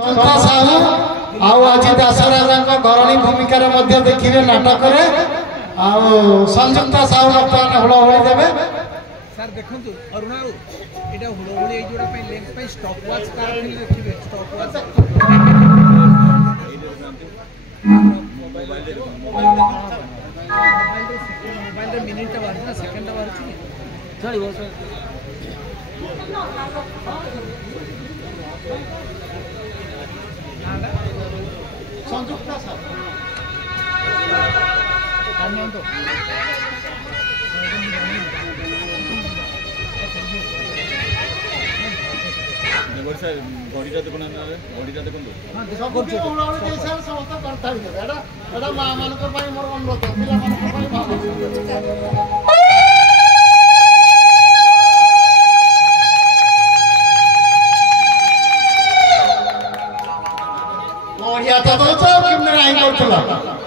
संता साहू आज दासराजा घरणी भूमिकार देखिए नाटक संयुक्ता साहू बर्तमान हुड़हुड़ी देवे सर देखो अरुणा एटा हुड़हुड़ी ए जोड़ा पे लेंथ पे स्टॉप वॉच कार रखिबे स्टॉप वॉच मोबाइल रे मिनिट बार ना सेकंड बार छी चलिबो सर संयुक्ता साहू तो घड़ीटा देखो घड़ीटा देखो समस्त करता है माँ मान मोर अनुरोध पिला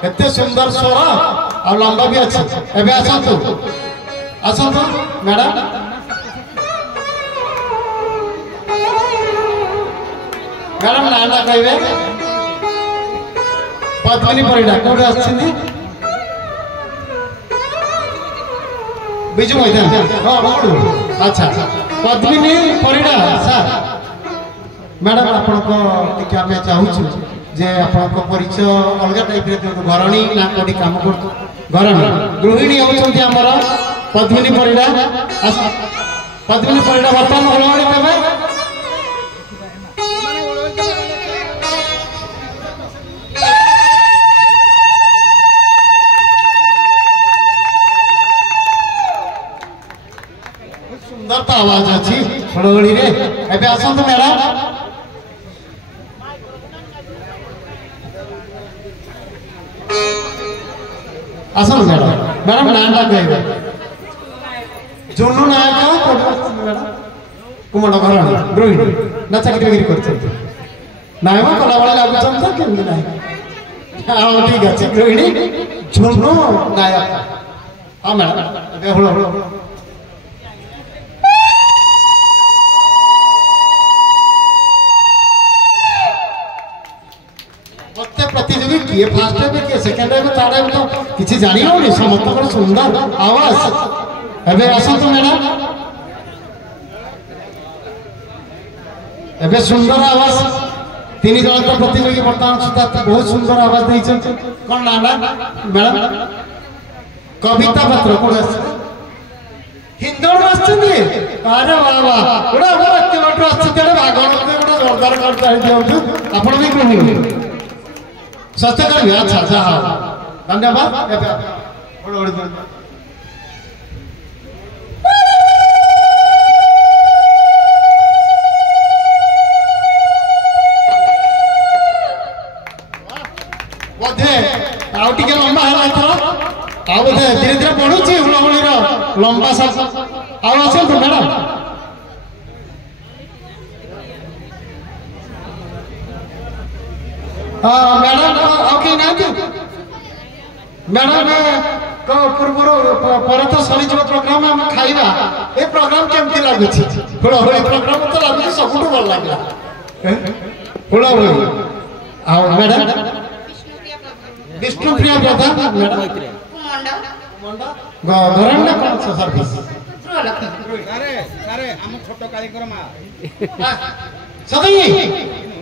एते सुंदर स्वर और लंबा भी अच्छे एबे आसतु आसतु मैडम मैडम नाना कहबे पद्मिनी परिडा कोडे आछिनी बिजु मैदान हां बोलू अच्छा पद्मिनी परिडा सर मैडम आपन को टिके आमे चाहू जे आपन परिचय अलग टाइप घरणी ना कोडी काम कर घरणी गृहिणी होचंती हमर पद्मिनी परिडा पद्मिनी परिडा बर्तमान हुड़हुड़ी देवे सुंदर तो आवाज अच्छी हुड़हुड़ी रे एबे आसंत मैडम आसन मैडम मैडम नाना कहबे जुन्नू नायक मैडम कुमड़ घर गृहिणी ना चाकरी करछन नाय मो कला वाला लागुछन त केमि नाय हां ठीक আছে गृहिणी जुन्नू नायक हां मैडम ए हलो मते प्रतियोगी किए फास्ट है किए सेकंड है ताड़े तो किछि जानि होनी समस्त को सुंदर आवाज एबे आसो तो मैडम एबे सुंदर आवाज तीन जन तो प्रतियोगी वर्तमान सुधा बहुत सुंदर आवाज दै छ कोन नाना मैडम कविता पत्र कोन हिंदोल आछनी अरे वाह वाह ओडा एते बट आछी तेरे भागण ओडा जोरदार करता है आपण भी कहू सस्ते कर अच्छा अच्छा हाँ धन्यवाद बोधे आउटी के लंबा है थोड़ा बोधे धीरे धीरे बढ़ुची हुड़हुड़ी लंबा सा आवाज तो मैडम मैडम ओके ना मैडम को पूर्व तो सरी जो प्रोग्राम हम खाइबा ए प्रोग्राम केमती लागु छी हुड़हुड़ी प्रोग्राम तो लागु सबुठ भल लागला हुड़हुड़ी आ मैडम विष्णुप्रिया प्रधान मैडम कुमंडा घरण्य कौन सा सर्विस अरे अरे हम छोटो कालीकर मा सदी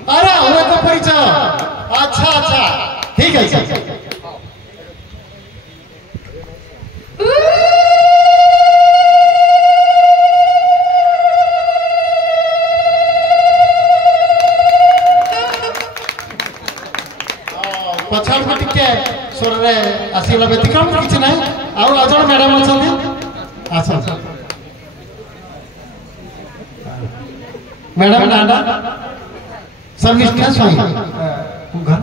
अरे हुए तो परिचय अच्छा अच्छा ठीक है पछाड़ को टिके स्वर रे आसीला व्यतिक्रम किछ नै आउ अजण मैडम अछंती अच्छा मैडम नाडा सर्विस्टा स्वाई घर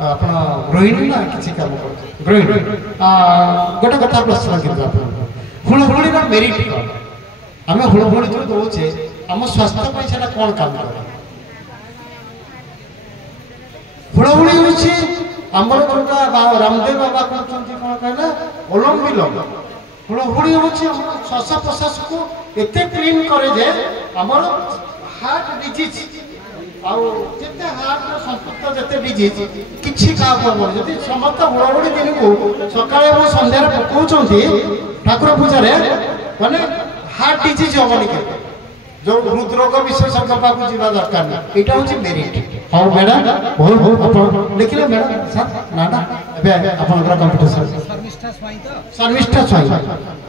आपण गृहिणी ना किछि काम कर गृहिणी गोटे कथा प्रश्न किंतु आपण हुड़हुड़ी रा मेरिट हमें हुड़हुड़ी जो दोचे हम स्वास्थ्य पय सेटा कोन काम कर हुड़हुड़ी होछि हमर जोटा रामदेव बाबा कहते कोन कहना ओलम विलोम हुड़हुड़ी होछि श्वास प्रश्वास को एते क्लीन करे जे हमर हार्ट डिजीज ଆଉ ଯେତେ ହାର୍ଟ ସଂପୃକ୍ତ ଯେତେ ଡିଜିଜ୍ କିଛି କାହାକୁ ହବନି ଯଦି ସମସ୍ତ ହୁଳହୁଳି ଦିନକୁ ସକାଳେ ଏବଂ ସନ୍ଧ୍ୟାରେ ପକାଉଛନ୍ତି ଠାକୁର ପୂଜାରେ ମାନେ ହାର୍ଟ ଡିଜିଜ୍ ହବନି କେବେ ଯୋଉ ହୃଦରୋଗ ବିଶେଷଜ୍ଞ ପାଖକୁ ଯିବା ଦରକାର ନାହିଁ ଏଇଟା ହଉଛି ମେରିଟ୍। ହଉ ମ୍ୟାଡ଼ାମ ବହୁତ ବହୁତ ଆପଣ ଦେଖିଲେ ମ୍ୟାଡ଼ାମ ସାର୍ ନାଟା ଏବେ ଆପଣଙ୍କର କମ୍ପିଟିସନ୍ ଶର୍ମିଷ୍ଠା ସ୍ୱାଇଁ ତ ଶର୍ମିଷ୍ଠା ସ୍ୱାଇଁ।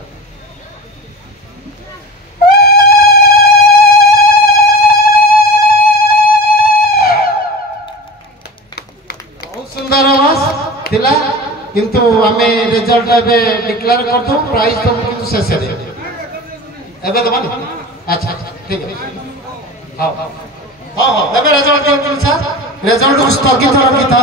सुंदर आवाज थिला किंतु आमे रिजल्ट एबे डिक्लेयर कर दो प्राइस तो किंतु शेष रे एबे दबा अच्छा ठीक है हां हां हां एबे रिजल्ट के अनुसार रिजल्ट स्थगित रखि था